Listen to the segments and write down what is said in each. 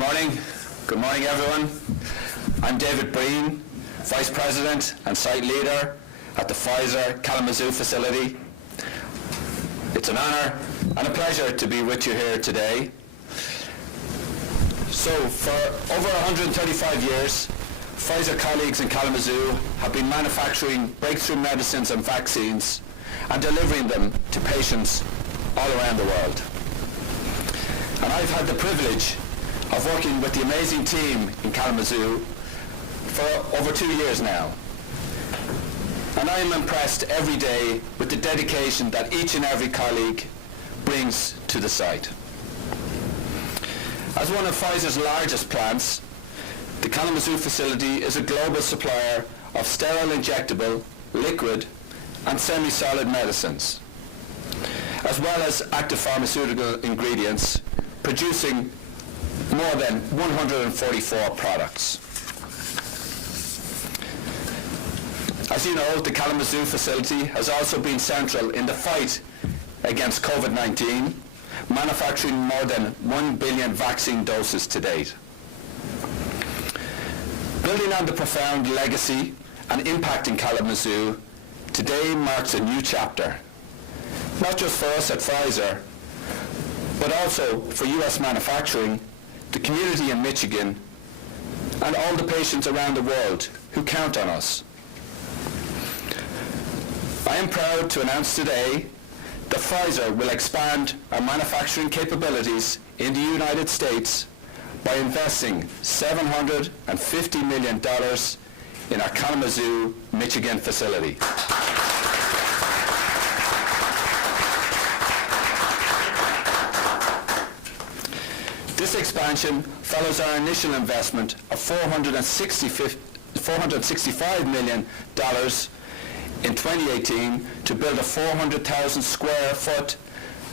morning. Good morning, everyone. I'm David Breen, Vice President and Site Leader at the Pfizer Kalamazoo facility. It's an honor and a pleasure to be with you here today. So, for over 135 years, Pfizer colleagues in Kalamazoo have been manufacturing breakthrough medicines and vaccines and delivering them to patients all around the world. And I've had the privilege of working with the amazing team in Kalamazoo for over 2 years now. And I am impressed every day with the dedication that each and every colleague brings to the site. As one of Pfizer's largest plants, the Kalamazoo facility is a global supplier of sterile injectable, liquid, and semi-solid medicines, as well as active pharmaceutical ingredients, producing more than 144 products. As you know, the Kalamazoo facility has also been central in the fight against COVID-19, manufacturing more than 1 billion vaccine doses to date. Building on the profound legacy and impact in Kalamazoo, today marks a new chapter, not just for us at Pfizer, but also for U.S. manufacturing, the community in Michigan, and all the patients around the world who count on us. I am proud to announce today that Pfizer will expand our manufacturing capabilities in the United States by investing $750 million in our Kalamazoo, Michigan facility. This expansion follows our initial investment of $465 million in 2018 to build a 400,000 square foot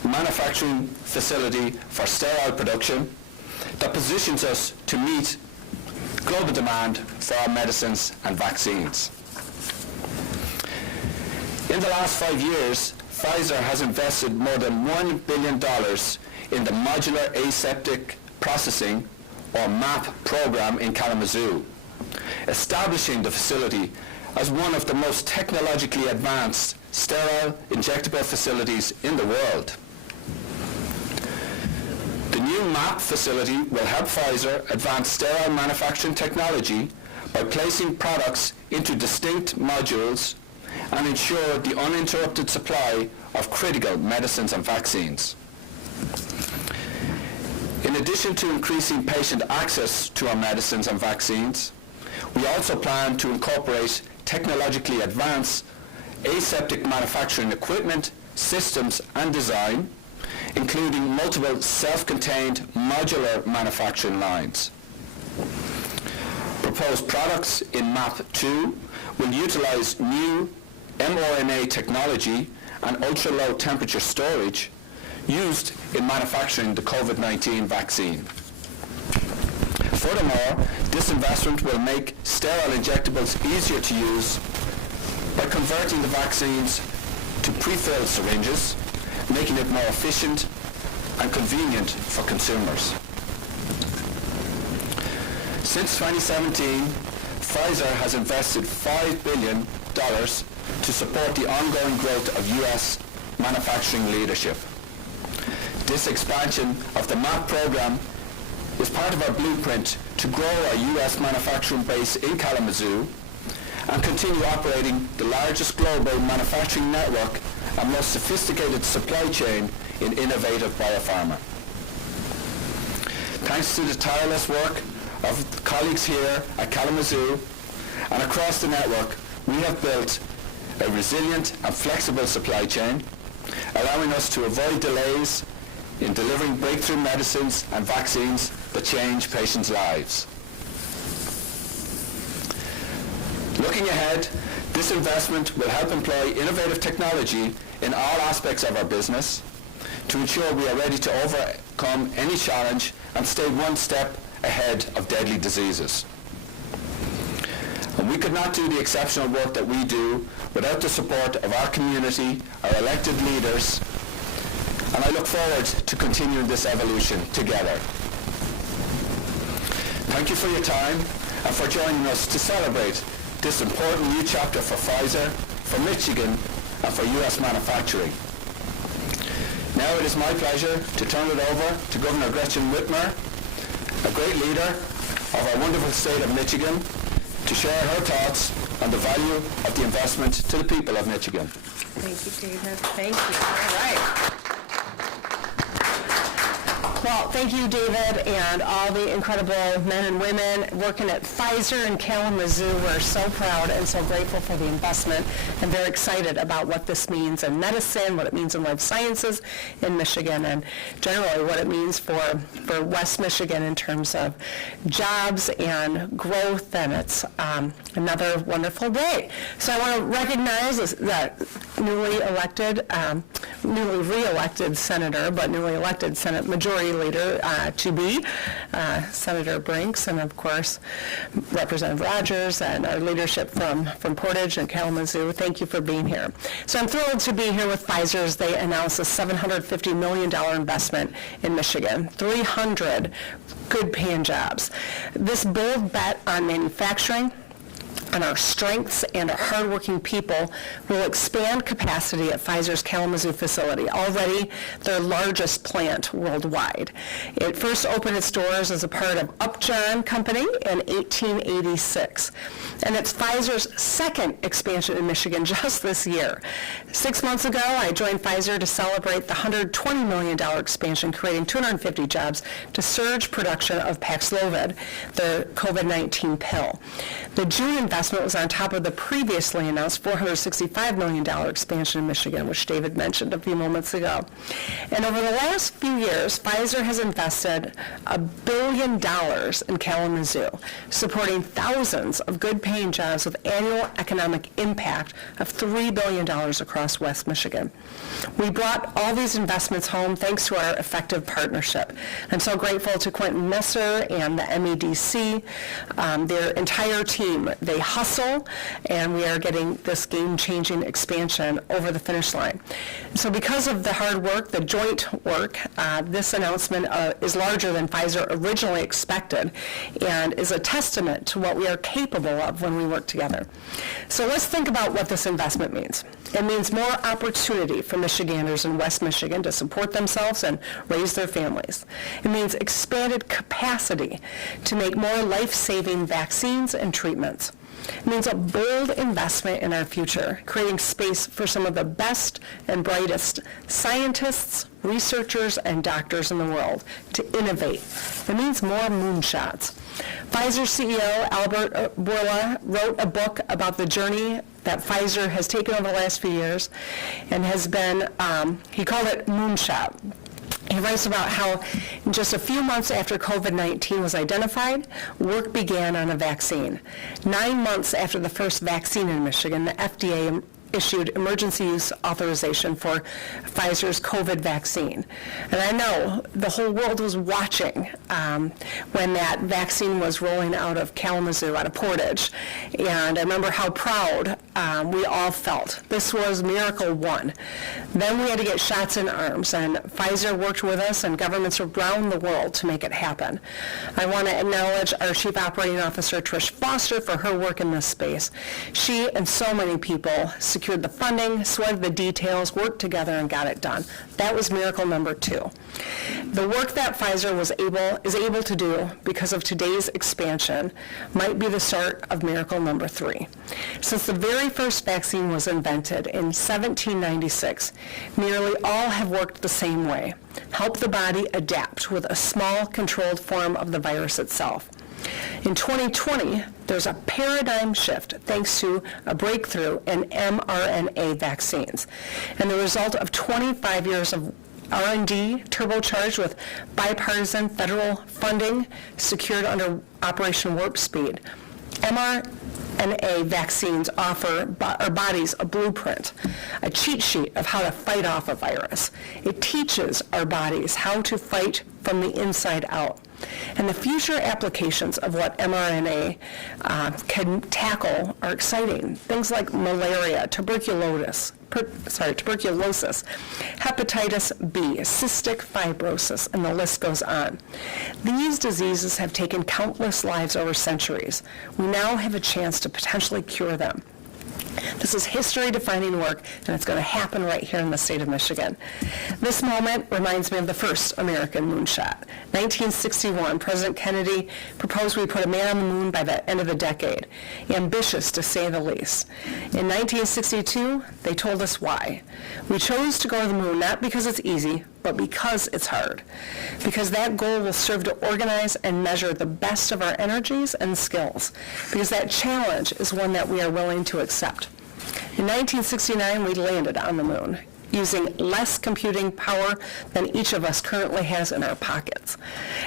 manufacturing facility for sterile production that positions us to meet global demand for our medicines and vaccines. In the last 5 years, Pfizer has invested more than $1 billion in the Modular Aseptic Processing, or MAP, program in Kalamazoo, establishing the facility as one of the most technologically advanced sterile injectable facilities in the world. The new MAP facility will help Pfizer advance sterile manufacturing technology by placing products into distinct modules and ensure the uninterrupted supply of critical medicines and vaccines. In addition to increasing patient access to our medicines and vaccines, we also plan to incorporate technologically advanced aseptic manufacturing equipment, systems, and design, including multiple self-contained modular manufacturing lines. Proposed products in MAP 2 will utilize new mRNA technology and ultra-low temperature storage used in manufacturing the COVID-19 vaccine. Furthermore, this investment will make sterile injectables easier to use by converting the vaccines to pre-filled syringes, making it more efficient and convenient for consumers. Since 2017, Pfizer has invested $5 billion to support the ongoing growth of U.S. manufacturing leadership. This expansion of the MAP program is part of our blueprint to grow our U.S. manufacturing base in Kalamazoo and continue operating the largest global manufacturing network and most sophisticated supply chain in innovative biopharma. Thanks to the tireless work of colleagues here at Kalamazoo and across the network, we have built a resilient and flexible supply chain, allowing us to avoid delays in delivering breakthrough medicines and vaccines that change patients' lives. Looking ahead, this investment will help employ innovative technology in all aspects of our business to ensure we are ready to overcome any challenge and stay one step ahead of deadly diseases. And we could not do the exceptional work that we do without the support of our community, our elected leaders, and I look forward to continuing this evolution together. Thank you for your time and for joining us to celebrate this important new chapter for Pfizer, for Michigan, and for U.S. manufacturing. Now it is my pleasure to turn it over to Governor Gretchen Whitmer, a great leader of our wonderful state of Michigan, to share her thoughts on the value of the investment to the people of Michigan. Thank you, David. Thank you. All right. Well, thank you, David, and all the incredible men and women working at Pfizer in Kalamazoo. We're so proud and so grateful for the investment and very excited about what this means in medicine, what it means in life sciences in Michigan, and generally what it means for West Michigan in terms of jobs and growth, and it's another wonderful day. So I want to recognize that newly re-elected senator, but newly elected Senate Majority Leader to be Senator Brinks, and of course Representative Rogers and our leadership from Portage and Kalamazoo. Thank you for being here. So I'm thrilled to be here with Pfizer as they announced a $750 million investment in Michigan, 300 good-paying jobs. This bold bet on manufacturing, on our strengths and our hardworking people will expand capacity at Pfizer's Kalamazoo facility, already their largest plant worldwide. It first opened its doors as a part of Upjohn Company in 1886, and it's Pfizer's second expansion in Michigan just this year. 6 months ago, I joined Pfizer to celebrate the $120 million expansion, creating 250 jobs to surge production of Paxlovid, the COVID-19 pill. The June investment was on top of the previously announced $465 million expansion in Michigan, which David mentioned a few moments ago. And over the last few years, Pfizer has invested $1 billion in Kalamazoo, supporting thousands of good-paying jobs with annual economic impact of $3 billion across West Michigan. We brought all these investments home thanks to our effective partnership. I'm so grateful to Quentin Messer and the MEDC, their entire team. They hustle, and we are getting this game-changing expansion over the finish line. So because of the hard work, the joint work, this announcement is larger than Pfizer originally expected and is a testament to what we are capable of when we work together. So let's think about what this investment means. It means more opportunity for Michiganders in West Michigan to support themselves and raise their families. It means expanded capacity to make more life-saving vaccines and treatments. It means a bold investment in our future, creating space for some of the best and brightest scientists, researchers, and doctors in the world to innovate. It means more moonshots. Pfizer CEO Albert Bourla wrote a book about the journey that Pfizer has taken over the last few years and has been, he called it Moonshot. He writes about how just a few months after COVID-19 was identified, work began on a vaccine. 9 months after the first vaccine in Michigan, the FDA issued emergency use authorization for Pfizer's COVID vaccine. And I know the whole world was watching when that vaccine was rolling out of Kalamazoo, out of Portage. And I remember how proud we all felt. This was Miracle 1. Then we had to get shots in arms, and Pfizer worked with us and governments around the world to make it happen. I want to acknowledge our Chief Operating Officer, Trish Foster, for her work in this space. She and so many people secured the funding, sweated the details, worked together, and got it done. That was miracle number 2. The work that Pfizer is able to do because of today's expansion might be the start of miracle number 3. Since the very first vaccine was invented in 1796, nearly all have worked the same way: help the body adapt with a small, controlled form of the virus itself. In 2020, there's a paradigm shift thanks to a breakthrough in mRNA vaccines, and the result of 25 years of R&D turbocharged with bipartisan federal funding secured under Operation Warp Speed. mRNA vaccines offer our bodies a blueprint, a cheat sheet of how to fight off a virus. It teaches our bodies how to fight from the inside out. And the future applications of what mRNA can tackle are exciting. Things like malaria, tuberculosis, tuberculosis, hepatitis B, cystic fibrosis, and the list goes on. These diseases have taken countless lives over centuries. We now have a chance to potentially cure them. This is history-defining work, and it's going to happen right here in the state of Michigan. This moment reminds me of the first American moonshot. 1961, President Kennedy proposed we put a man on the moon by the end of the decade. Ambitious, to say the least. In 1962, they told us why. We chose to go to the moon not because it's easy, but because it's hard. Because that goal will serve to organize and measure the best of our energies and skills. Because that challenge is one that we are willing to accept. In 1969, we landed on the moon, using less computing power than each of us currently has in our pockets.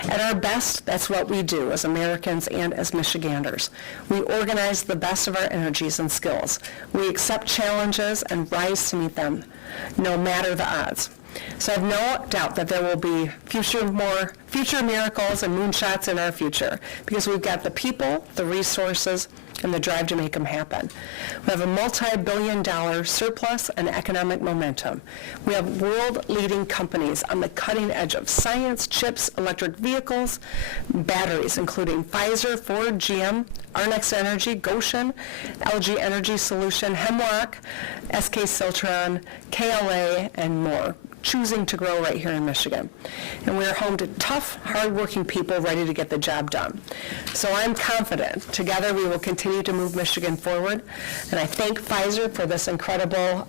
At our best, that's what we do as Americans and as Michiganders. We organize the best of our energies and skills. We accept challenges and rise to meet them, no matter the odds. So I have no doubt that there will be future miracles and moonshots in our future, because we've got the people, the resources, and the drive to make them happen. We have a multi-billion-dollar surplus and economic momentum. We have world-leading companies on the cutting edge of science, chips, electric vehicles, batteries, including Pfizer, Ford, GM, Arnex Energy, Goshen, LG Energy Solution, Hemlock, SK Siltron, KLA, and more, choosing to grow right here in Michigan. And we are home to tough, hard-working people ready to get the job done. So I'm confident together we will continue to move Michigan forward. And I thank Pfizer for this incredible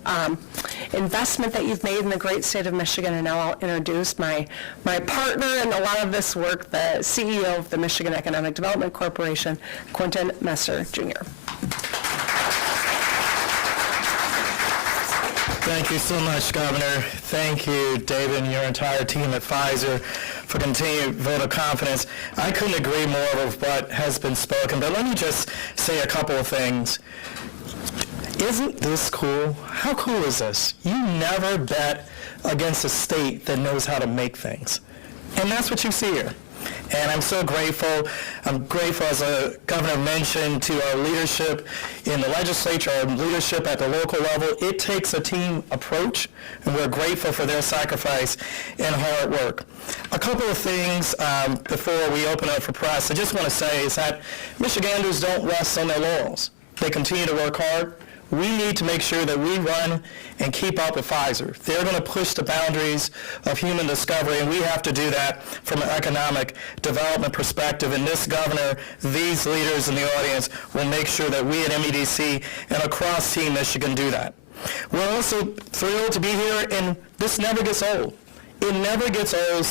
investment that you've made in the great state of Michigan. And now I'll introduce my partner in a lot of this work, the CEO of the Michigan Economic Development Corporation, Quentin Messer, Jr. Thank you so much, Governor. Thank you, David, and your entire team at Pfizer for continued vote of confidence. I couldn't agree more with what has been spoken, but let me just say a couple of things. Isn't this cool? How cool is this? You never bet against a state that knows how to make things. And that's what you see here. And I'm so grateful. I'm grateful, as the governor mentioned, to our leadership in the legislature, our leadership at the local level. It takes a team approach, and we're grateful for their sacrifice and hard work. A couple of things before we open up for press. I just want to say is that Michiganders don't rest on their laurels. They continue to work hard. We need to make sure that we run and keep up with Pfizer. They're going to push the boundaries of human discovery, and we have to do that from an economic development perspective. And this governor, these leaders in the audience will make sure that we at MEDC and across Team Michigan do that. We're also thrilled to be here, and this never gets old. It never gets old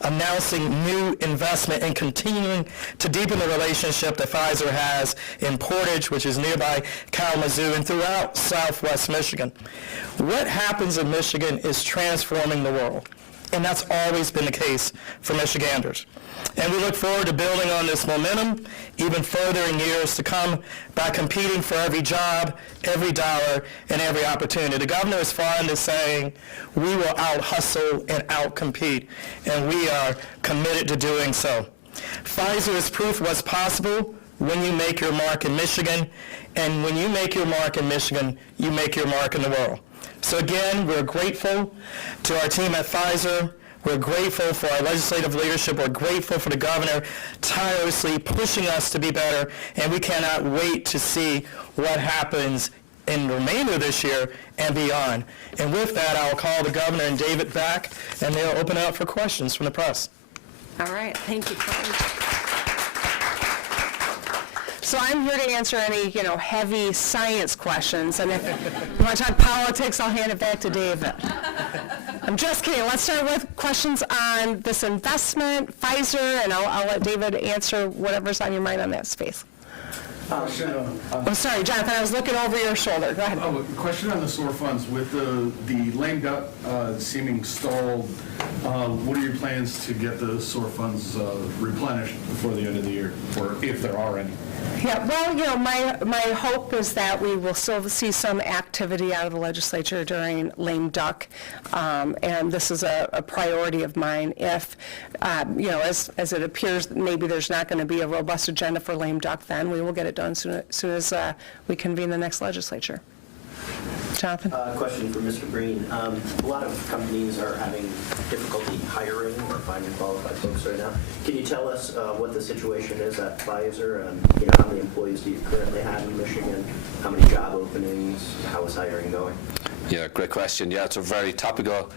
announcing new investment and continuing to deepen the relationship that Pfizer has in Portage, which is nearby Kalamazoo, and throughout southwest Michigan. What happens in Michigan is transforming the world, and that's always been the case for Michiganders. And we look forward to building on this momentum even further in years to come by competing for every job, every dollar, and every opportunity. The governor is fond of saying we will out-hustle and out-compete, and we are committed to doing so. Pfizer is proof of what's possible when you make your mark in Michigan, and when you make your mark in Michigan, you make your mark in the world. So again, we're grateful to our team at Pfizer. We're grateful for our legislative leadership. We're grateful for the governor tirelessly pushing us to be better, and we cannot wait to see what happens in the remainder of this year and beyond. And with that, I'll call the governor and David back, and they'll open up for questions from the press. All right, thank you. So I'm here to answer any, heavy science questions, and if you want to talk politics, I'll hand it back to David. I'm just kidding. Let's start with questions on this investment, Pfizer, and I'll let David answer whatever's on your mind on that space. Sorry, Jonathan, I was looking over your shoulder. Go ahead. Question on the SOAR funds. With the lame duck seeming stalled, what are your plans to get the SOAR funds replenished before the end of the year, or if there are any? Yeah, well, my hope is that we will still see some activity out of the legislature during lame duck, and this is a priority of mine. If, as it appears, maybe there's not going to be a robust agenda for lame duck, then we will get it done soon as we convene the next legislature. Jonathan? Question for Mr. Breen. A lot of companies are having difficulty hiring or finding qualified folks right now. Can you tell us what the situation is at Pfizer, and how many employees do you currently have in Michigan? How many job openings? How is hiring going? Yeah, great question. Yeah, it's a very topical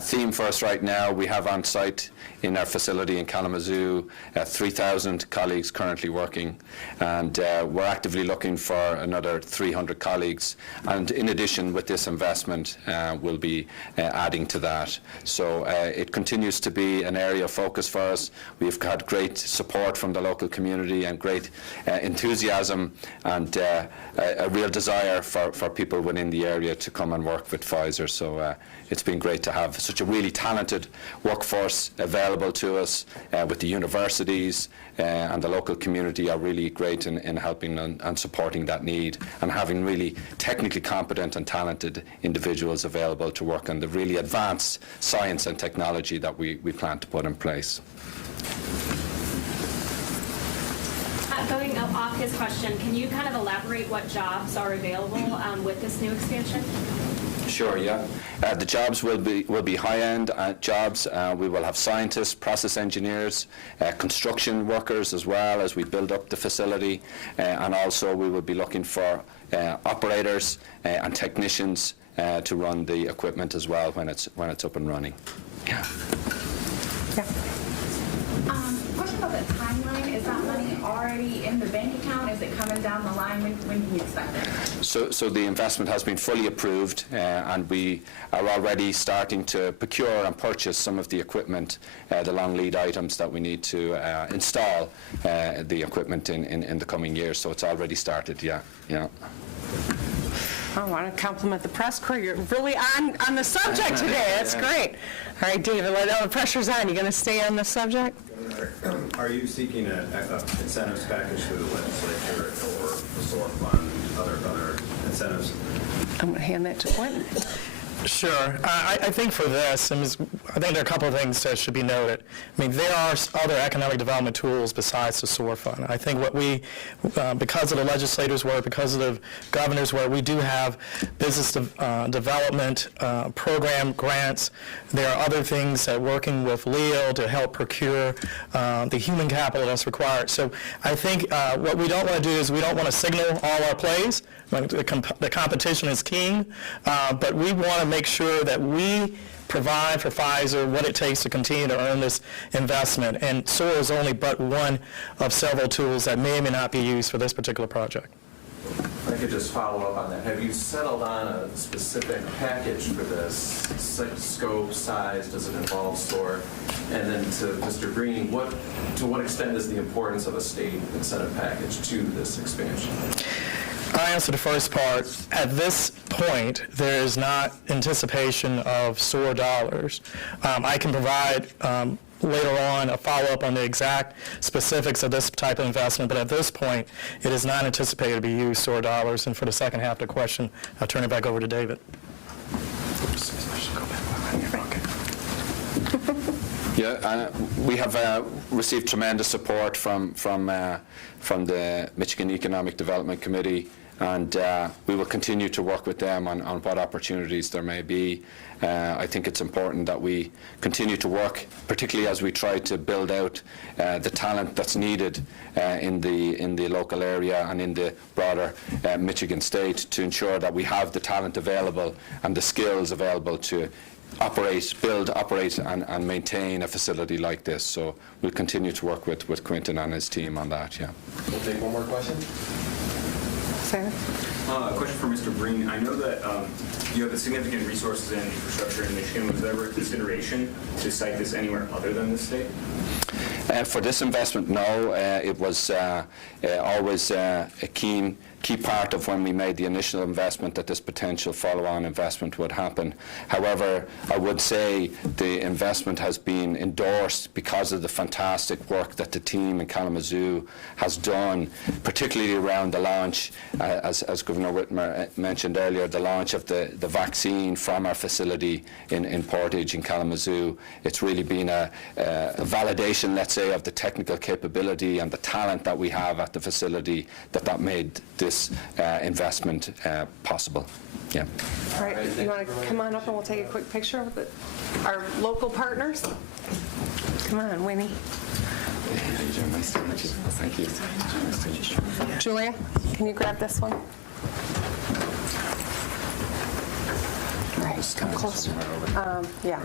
theme for us right now. We have on site in our facility in Kalamazoo 3,000 colleagues currently working, and we're actively looking for another 300 colleagues. And in addition, with this investment, we'll be adding to that. So it continues to be an area of focus for us. We've had great support from the local community and great enthusiasm and a real desire for people within the area to come and work with Pfizer. So it's been great to have such a really talented workforce available to us with the universities and the local community are really great in helping and supporting that need, and having really technically competent and talented individuals available to work on the really advanced science and technology that we plan to put in place. Going off his question, can you kind of elaborate what jobs are available with this new expansion? Sure, yeah. The jobs will be high-end jobs. We will have scientists, process engineers, construction workers as well as we build up the facility, and also we will be looking for operators and technicians to run the equipment as well when it's up and running. Yeah. Question about the timeline. Is that money already in the bank account? Is it coming down the line? When can you expect it? So the investment has been fully approved, and we are already starting to procure and purchase some of the equipment, the long lead items that we need to install the equipment in the coming years. So it's already started, yeah. I want to compliment the press corps. You're really on the subject today. That's great. All right, David, let know the pressure's on. You going to stay on the subject? Are you seeking an incentives package through the legislature or the SOAR fund, other incentives? I'm going to hand that to Whitmer. Sure. I think for this, I think there are a couple of things that should be noted. I mean, there are other economic development tools besides the SOAR fund. I think what we, because of the legislators' work, because of the governor's work, we do have business development program grants. There are other things that working with Leo to help procure the human capital that's required. So I think what we don't want to do is we don't want to signal all our plays. The competition is keen, but we want to make sure that we provide for Pfizer what it takes to continue to earn this investment. And SOAR is only but one of several tools that may or may not be used for this particular project. If I could just follow up on that. Have you settled on a specific package for this? Scope, size, does it involve SOAR? And then to Mr. Breen, to what extent is the importance of a state incentive package to this expansion? I answer the first part. At this point, there is not anticipation of SOAR dollars. I can provide later on a follow-up on the exact specifics of this type of investment, but at this point, it is not anticipated to be used SOAR dollars. And for the second half of the question, I'll turn it back over to David. Yeah, we have received tremendous support from the Michigan Economic Development Committee, and we will continue to work with them on what opportunities there may be. I think it's important that we continue to work, particularly as we try to build out the talent that's needed in the local area and in the broader Michigan state, to ensure that we have the talent available and the skills available to build, operate, and maintain a facility like this. So we'll continue to work with Quentin and his team on that, yeah. We'll take one more question. Sarah? A question for Mr. Breen. I know that you have significant resources and infrastructure in Michigan. Was there ever a consideration to site this anywhere other than the state? For this investment, no. It was always a key part of when we made the initial investment that this potential follow-on investment would happen. However, I would say the investment has been endorsed because of the fantastic work that the team in Kalamazoo has done, particularly around the launch, as Governor Whitmer mentioned earlier, the launch of the vaccine from our facility in Portage in Kalamazoo. It's really been a validation, let's say, of the technical capability and the talent that we have at the facility that made the this investment possible. Yeah. All right, you want to come on up and we'll take a quick picture with our local partners? Come on, Winnie. Nice to meet you. Thank you. Julia, can you grab this one? All right, come closer. Yeah.